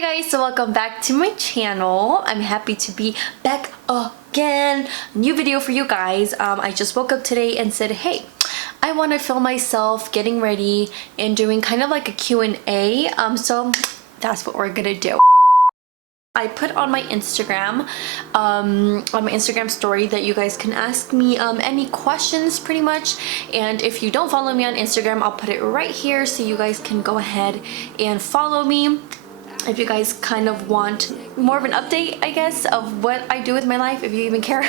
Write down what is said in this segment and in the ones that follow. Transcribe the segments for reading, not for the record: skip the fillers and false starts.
Hi guys, so welcome back to my channel. I'm happy to be back again. New video for you guys. I just woke up today and said, hey, I want to film myself getting ready and doing kind of like a Q&A. So that's what we're gonna do. I put on my Instagram, story that you guys can ask me any questions pretty much. And if you don't follow me on Instagram, I'll put it right here so you guys can go ahead and follow me. If you guys kind of want more of an update, I guess, of what I do with my life, if you even care.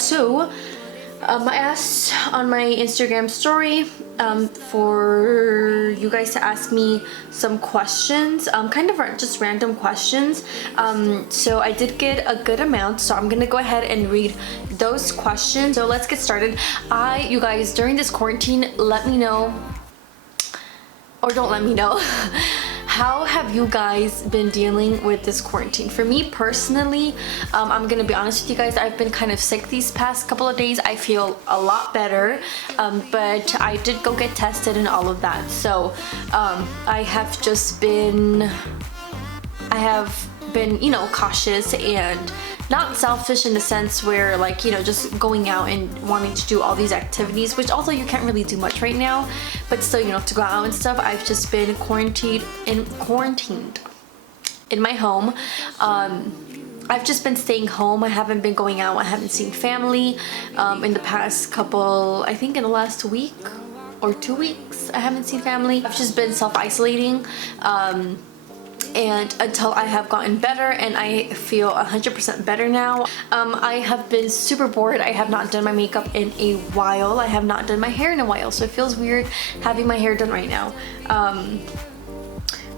So I asked on my Instagram story for you guys to ask me some questions, kind of just random questions. So I did get a good amount, so I'm gonna go ahead and read those questions. So let's get started. You guys, during this quarantine, let me know, or don't let me know, how have you guys been dealing with this quarantine? For me personally, I'm gonna be honest with you guys, I've been kind of sick these past couple of days. I feel a lot better, but I did go get tested and all of that. So I have been, you know, cautious and not selfish in the sense where, like, you know, just going out and wanting to do all these activities, which although you can't really do much right now, but still, you know, to go out and stuff. I've just been quarantined in my home. I've just been staying home. I haven't been going out. I haven't seen family in the past couple, I think in the last week or 2 weeks, I haven't seen family. I've just been self-isolating. And until I have gotten better, and I feel 100% better now. I have been super bored. I have not done my makeup in a while. I have not done my hair in a while, so it feels weird having my hair done right now.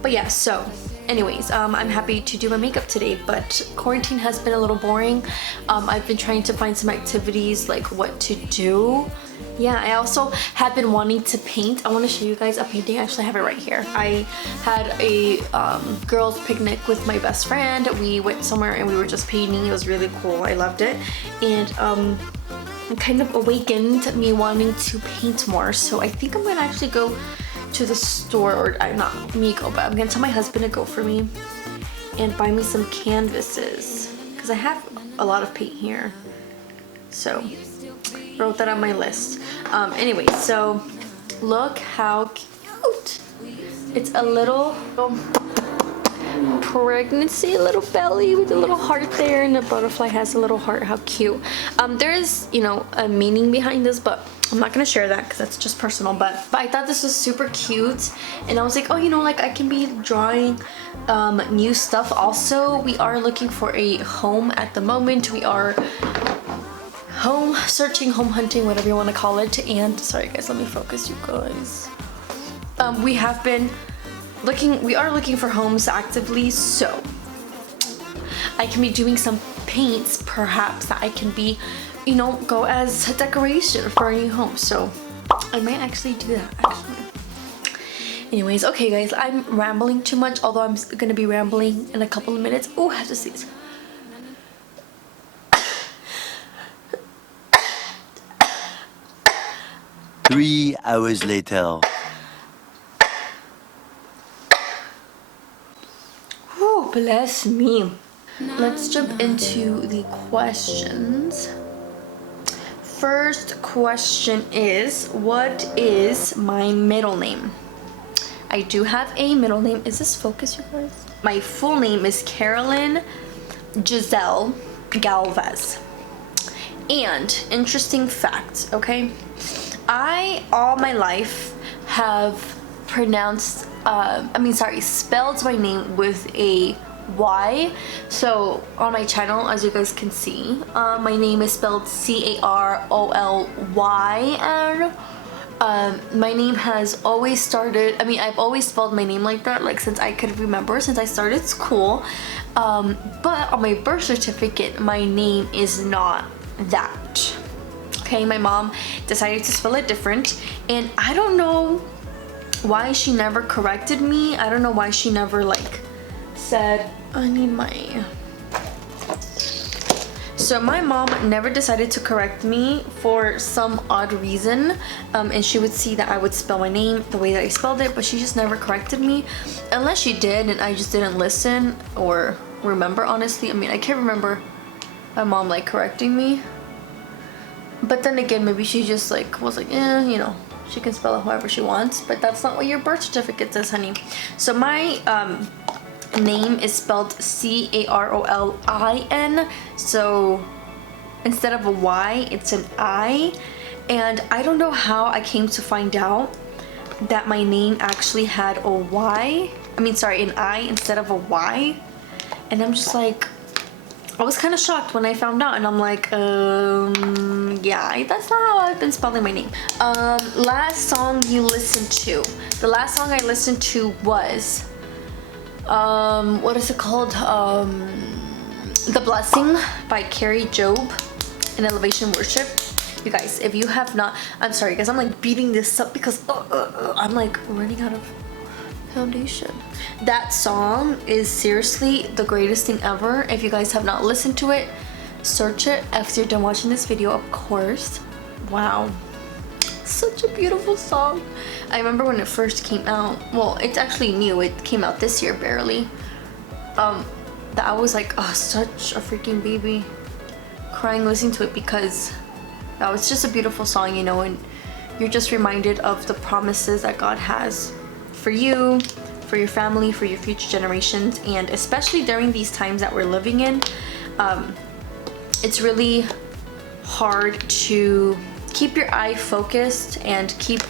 But yeah, so anyways, I'm happy to do my makeup today, but quarantine has been a little boring. I've been trying to find some activities, like what to do. Yeah, I also have been wanting to paint. I want to show you guys a painting. I actually have it right here. I had a girls picnic with my best friend. We went somewhere and we were just painting. It was really cool. I loved it. And it kind of awakened me wanting to paint more. So I think I'm gonna actually go to the store, or not me go, but I'm gonna tell my husband to go for me and buy me some canvases, because I have a lot of paint here. So wrote that on my list. Anyway, so look how cute. It's a little pregnancy, a little belly with a little heart there, and the butterfly has a little heart. How cute. There is, you know, a meaning behind this, but I'm not gonna share that because that's just personal. But I thought this was super cute, and I was like, oh, you know, like I can be drawing new stuff. Also, we are looking for a home at the moment. We are home searching, home hunting, whatever you want to call it. And sorry guys, let me focus you guys. We are looking for homes actively, so I can be doing some paints perhaps that I can be, you know, go as a decoration for a new home. So I might actually do that actually. Anyways, okay guys, I'm rambling too much, although I'm gonna be rambling in a couple of minutes. Oh, I have to sneeze. 3 hours later. Oh, bless me. Let's jump into the questions. First question is, what is my middle name? I do have a middle name. Is this focus, you guys? My full name is CarolynGalvez. And interesting fact, okay? I all my life have spelled my name with a Y. So on my channel, as you guys can see, my name is spelled Carolyn. My name has always started, I've always spelled my name like that, like since I could remember, since I started school. But on my birth certificate, my name is not that. Okay, my mom decided to spell it different, and I don't know why she never corrected me. I don't know why she never like said, I need my... So my mom never decided to correct me for some odd reason, and she would see that I would spell my name the way that I spelled it, but she just never corrected me, unless she did and I just didn't listen or remember, honestly. I mean, I can't remember my mom like correcting me, but then again, maybe she just like was like, you know, she can spell it however she wants, but that's not what your birth certificate says, honey. So my name is spelled Carolin, so instead of a Y, it's an I, and I don't know how I came to find out that my name actually had a Y, an I instead of a Y, and I'm just like, I was kind of shocked when I found out, and I'm like, yeah, that's not how I've been spelling my name. Last song you listened to. The last song I listened to was, what is it called? The Blessing by Carrie Job in Elevation Worship. You guys, if you have not, I'm sorry guys, I'm like beating this up because I'm like running out of foundation. That song is seriously the greatest thing ever. If you guys have not listened to it, search it after you're done watching this video, of course. Wow, such a beautiful song. I remember when it first came out, well, it's actually new, it came out this year barely, that I was like, oh, such a freaking baby, crying listening to it, because that was just a beautiful song, you know, and you're just reminded of the promises that God has for you, for your family, for your future generations, and especially during these times that we're living in. It's really hard to keep your eye focused and keep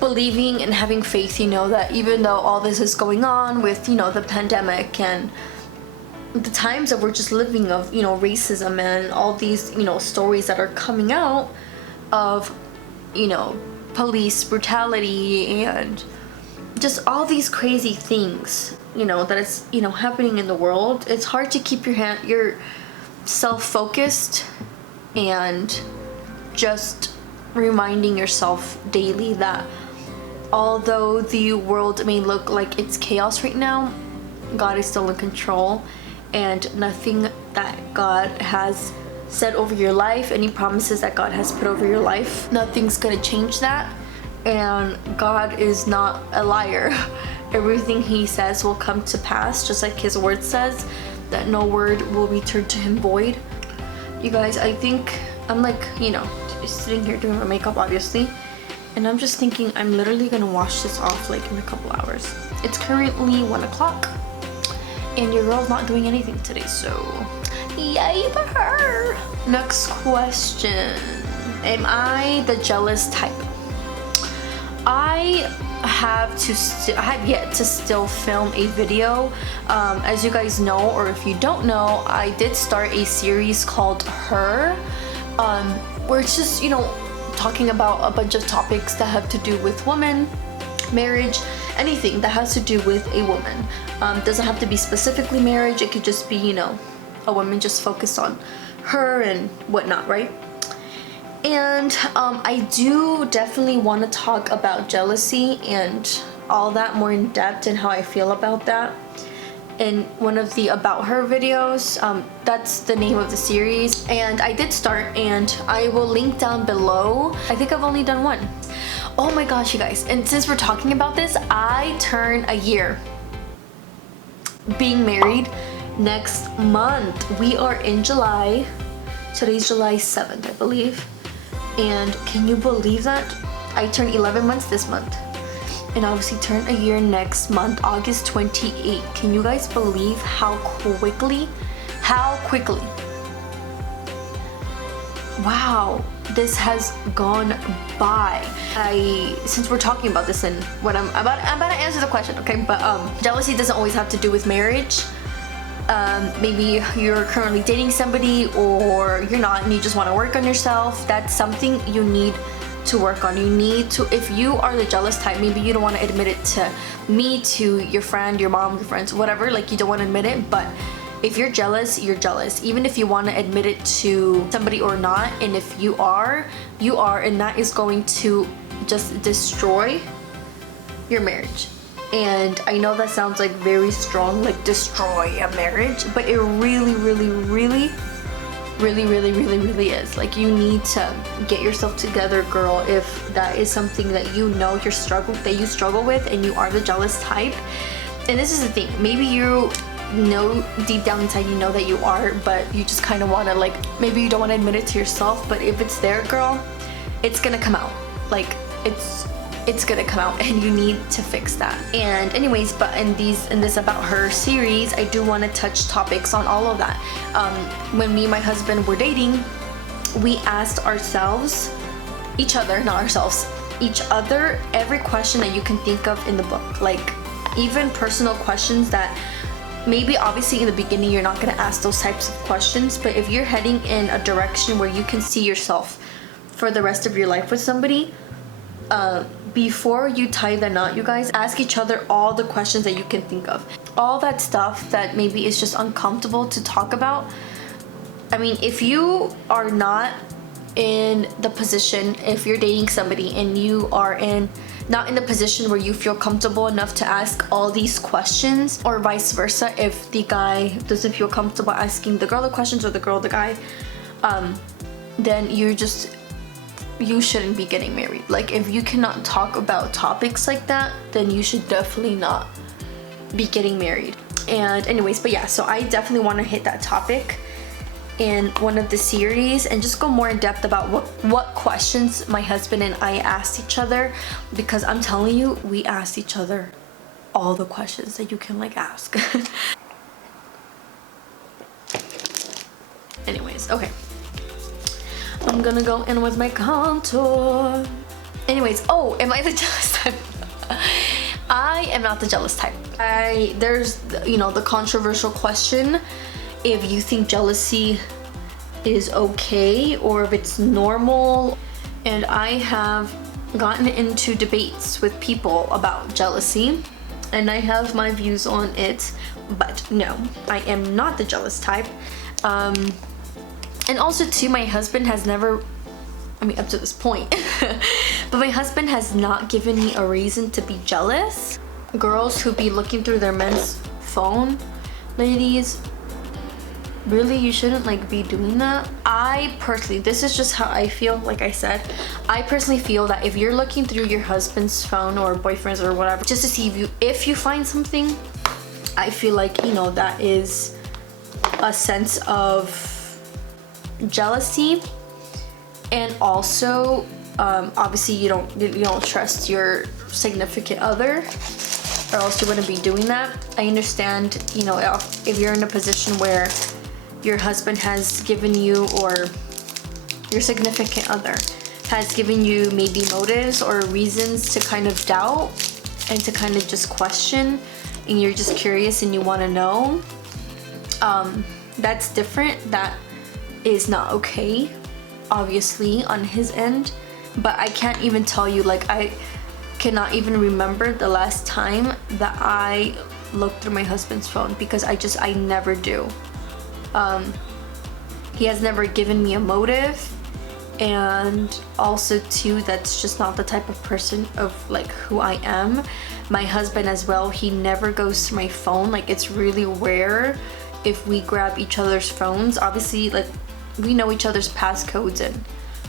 believing and having faith, you know, that even though all this is going on with, you know, the pandemic and the times that we're just living of, you know, racism and all these, you know, stories that are coming out of, you know, police brutality and just all these crazy things, you know, that is, you know, happening in the world. It's hard to keep your self-focused and just reminding yourself daily that although the world may look like it's chaos right now, God is still in control, and nothing that God has said over your life, any promises that God has put over your life, nothing's gonna change that. And God is not a liar. Everything he says will come to pass, just like his word says, that no word will return to him void. You guys, I think I'm like, you know, sitting here doing my makeup, obviously, and I'm just thinking I'm literally gonna wash this off like in a couple hours. It's currently 1 o'clock and your girl's not doing anything today, so yay for her. Next question. Am I the jealous type? I have yet to still film a video. As you guys know, or if you don't know, I did start a series called Her, where it's just, you know, talking about a bunch of topics that have to do with women, marriage, anything that has to do with a woman. Doesn't have to be specifically marriage, it could just be, you know, a woman just focused on her and whatnot, right? And I do definitely want to talk about jealousy and all that more in depth and how I feel about that in one of the About Her videos. That's the name of the series, and I did start, and I will link down below. I think I've only done one. Oh my gosh, you guys, and since we're talking about this, I turn a year being married next month. We are in July. Today's July 7th, I believe. And can you believe that? I turn 11 months this month, and obviously turn a year next month, August 28th. Can you guys believe how quickly? Wow, this has gone by. Since we're talking about this, and what I'm about to answer the question, okay? But jealousy doesn't always have to do with marriage. Maybe you're currently dating somebody, or you're not and you just want to work on yourself. That's something you need to work on. You need to, if you are the jealous type, maybe you don't want to admit it to me, to your friend, your mom, your friends, whatever, like you don't want to admit it, but if you're jealous, you're jealous. Even if you want to admit it to somebody or not, and if you are, and that is going to just destroy your marriage. And I know that sounds like very strong, like destroy a marriage, but it really, really, really Really, really, really, really is. Like, you need to get yourself together, girl, if that is something that you know you struggle with and you are the jealous type. And this is the thing, maybe you know deep down inside you know that you are, but you just kind of want to, like, maybe you don't want to admit it to yourself, but if it's there, girl, it's gonna come out. Like, it's gonna come out, and you need to fix that. And anyways, but in this About Her series, I do want to touch topics on all of that. When me and my husband were dating, we asked each other every question that you can think of in the book, like even personal questions that maybe obviously in the beginning you're not going to ask those types of questions, but if you're heading in a direction where you can see yourself for the rest of your life with somebody, before you tie the knot, you guys, ask each other all the questions that you can think of. All that stuff that maybe is just uncomfortable to talk about. I mean, if you are not in the position, if you're dating somebody and you are not in the position where you feel comfortable enough to ask all these questions, or vice versa, if the guy doesn't feel comfortable asking the girl the questions or the girl the guy, then you shouldn't be getting married. Like, if you cannot talk about topics like that, then you should definitely not be getting married. And anyways, but yeah, so I definitely want to hit that topic in one of the series and just go more in depth about what questions my husband and I asked each other, because I'm telling you, we asked each other all the questions that you can, like, ask. Anyways, okay, I'm gonna go in with my contour. Anyways, oh, am I the jealous type? I am not the jealous type. There's, you know, the controversial question, if you think jealousy is okay or if it's normal. And I have gotten into debates with people about jealousy, and I have my views on it, but no, I am not the jealous type. And also too, my husband has never, I mean, up to this point, but my husband has not given me a reason to be jealous. Girls who be looking through their men's phone, ladies, really, you shouldn't, like, be doing that. I personally, this is just how I feel, like I said, I personally feel that if you're looking through your husband's phone or boyfriend's or whatever, just to see if you find something, I feel like, you know, that is a sense of jealousy. And also, obviously you don't trust your significant other, or else you wouldn't be doing that. I understand, you know, if you're in a position where your husband has given you, or your significant other has given you maybe motives or reasons to kind of doubt and to kind of just question, and you're just curious and you want to know, that's different. That is not okay, obviously, on his end. But I can't even tell you, like, I cannot even remember the last time that I looked through my husband's phone, because I never do. He has never given me a motive, and also too, that's just not the type of person of, like, who I am. My husband as well, he never goes to my phone. Like, it's really rare if we grab each other's phones. Obviously, like, we know each other's passcodes and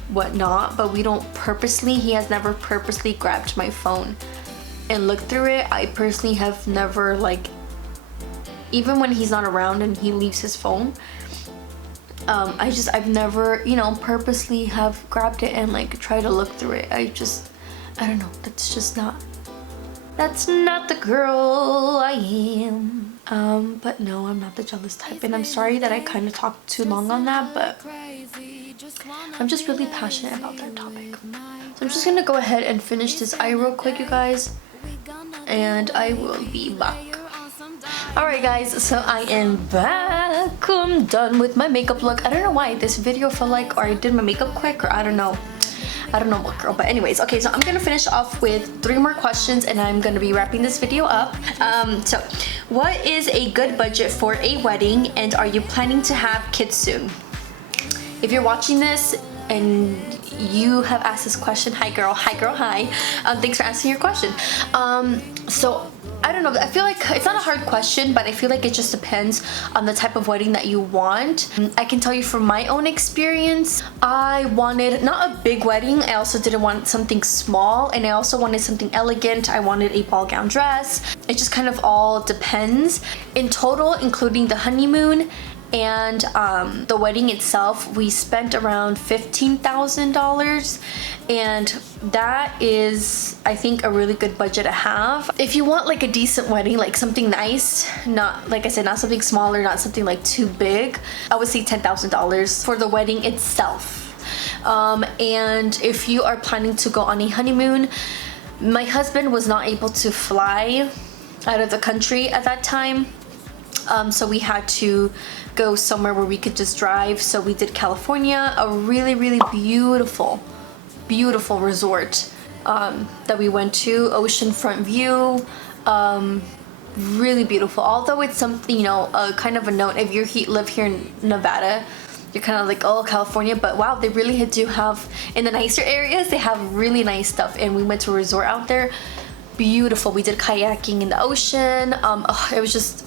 whatnot, but we don't purposely, he has never purposely grabbed my phone and looked through it. I personally have never, like, even when he's not around and he leaves his phone, I've never, you know, purposely have grabbed it and, like, try to look through it. I don't know, that's not the girl I am. But no, I'm not the jealous type, and I'm sorry that I kind of talked too long on that, but I'm just really passionate about that topic. So I'm just gonna go ahead and finish this eye real quick, you guys, and I will be back. Alright guys, so I am back. I'm done with my makeup look. I don't know why this video felt like, or I did my makeup quick, or I don't know what, girl. But anyways, okay, so I'm gonna finish off with 3 more questions and I'm gonna be wrapping this video up. So what is a good budget for a wedding, and are you planning to have kids soon? If you're watching this and you have asked this question, hi girl, hi. Thanks for asking your question. So I don't know. I feel like it's not a hard question, but I feel like it just depends on the type of wedding that you want. I can tell you from my own experience, I wanted not a big wedding. I also didn't want something small, and I also wanted something elegant. I wanted a ball gown dress. It just kind of all depends. In total, including the honeymoon and the wedding itself, we spent around $15,000, and that is, I think, a really good budget to have. If you want like a decent wedding, like something nice, not like I said, not something smaller, not something like too big, I would say $10,000 for the wedding itself. And if you are planning to go on a honeymoon, my husband was not able to fly out of the country at that time. So we had to go somewhere where we could just drive. So we did California, a really, really beautiful resort that we went to, oceanfront view, really beautiful. Although it's something, you know, kind of a note, if you live here in Nevada, you're kind of like, oh, California, but wow, they really do have, in the nicer areas, they have really nice stuff. And we went to a resort out there, beautiful. We did kayaking in the ocean. It was just,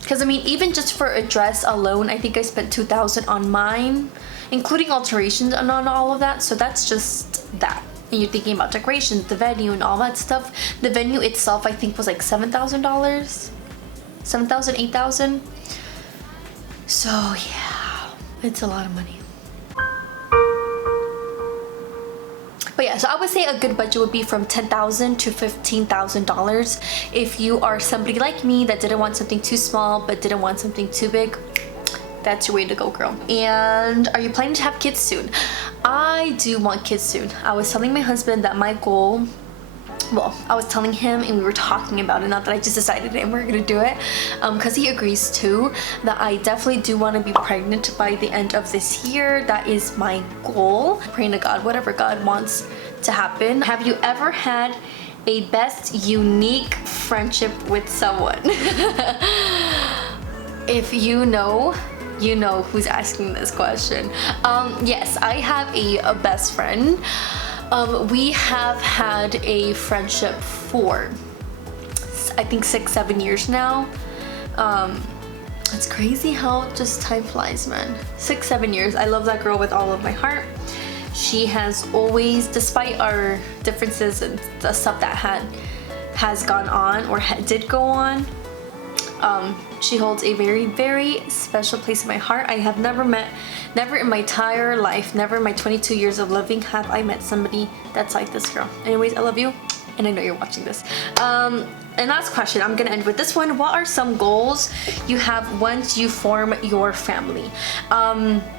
because I mean, even just for a dress alone, I think I spent $2,000 on mine, including alterations and on all of that. So that's just that. And you're thinking about decorations, the venue and all that stuff. The venue itself, I think, was like $7,000, $7,000, $8,000. So yeah, it's a lot of money. But yeah, so I would say a good budget would be from $10,000 to $15,000. If you are somebody like me that didn't want something too small but didn't want something too big, that's your way to go, girl. And are you planning to have kids soon? I do want kids soon. I was telling my husband that my goal, well, I was telling him and we were talking about it, not that I just decided and we're gonna do it, because he agrees too, that I definitely do want to be pregnant by the end of this year. That is my goal. Praying to God, whatever God wants to happen. Have you ever had a best unique friendship with someone? If you know, you know who's asking this question. Yes, I have a best friend. We have had a friendship for, I think, 6-7 years now. It's crazy how just time flies, man. 6-7 years. I love that girl with all of my heart. She has always, despite our differences and the stuff that has gone on or did go on, she holds a very, very special place in my heart. I have never in my entire life, never in my 22 years of living, have I met somebody that's like this girl. Anyways, I love you, and I know you're watching this. And last question, I'm gonna end with this one. What are some goals you have once you form your family?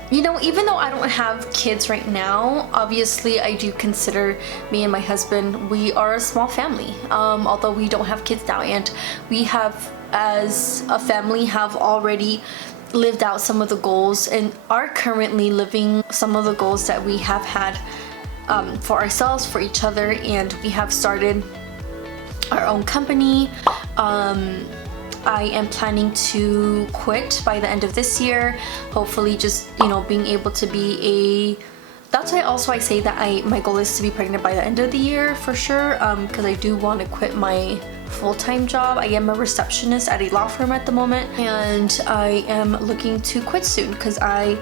You know, even though I don't have kids right now, obviously I do consider me and my husband, we are a small family. Although we don't have kids now, and we have, as a family, have already lived out some of the goals and are currently living some of the goals that we have had for ourselves, for each other, and we have started our own company. I am planning to quit by the end of this year, hopefully just, you know, being able to be that's why also I say that my goal is to be pregnant by the end of the year for sure, because I do want to quit my full-time job. I am a receptionist at a law firm at the moment, and I am looking to quit soon because I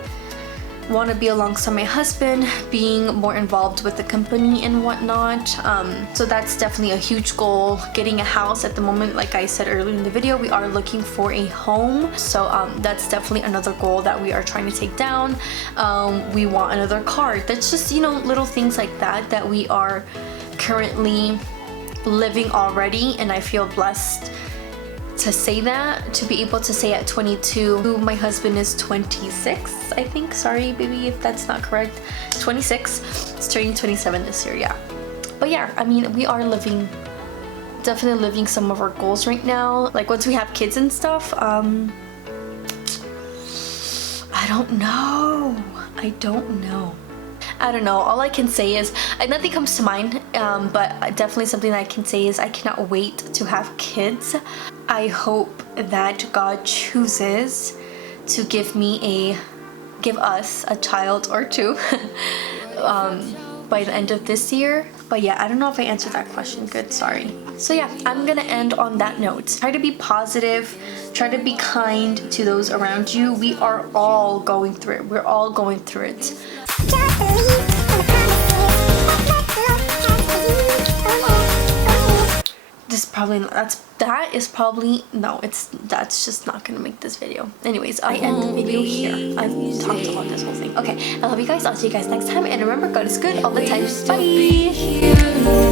want to be alongside my husband, being more involved with the company and whatnot. So that's definitely a huge goal. Getting a house at the moment, like I said earlier in the video, we are looking for a home. So that's definitely another goal that we are trying to take down. We want another car. That's just, you know, little things like that we are currently living already, and I feel blessed to say that, to be able to say at 22. My husband is 26, I think. Sorry, baby, if that's not correct. 26. It's turning 27 this year, yeah. But yeah, I mean, we are definitely living some of our goals right now. Like once we have kids and stuff, I don't know. I don't know. All I can say is, nothing comes to mind, but definitely something that I can say is I cannot wait to have kids. I hope that God chooses to give us a child or two by the end of this year. But yeah, I don't know if I answered that question good, sorry. So yeah, I'm gonna end on that note. Try to be positive, try to be kind to those around you. We are all going through it. We're all going through it. This is probably not, that's just not gonna make this video. Anyways, I end the video here. I've talked about this whole thing. Okay, I love you guys. I'll see you guys next time. And remember, God is good all the time. Bye!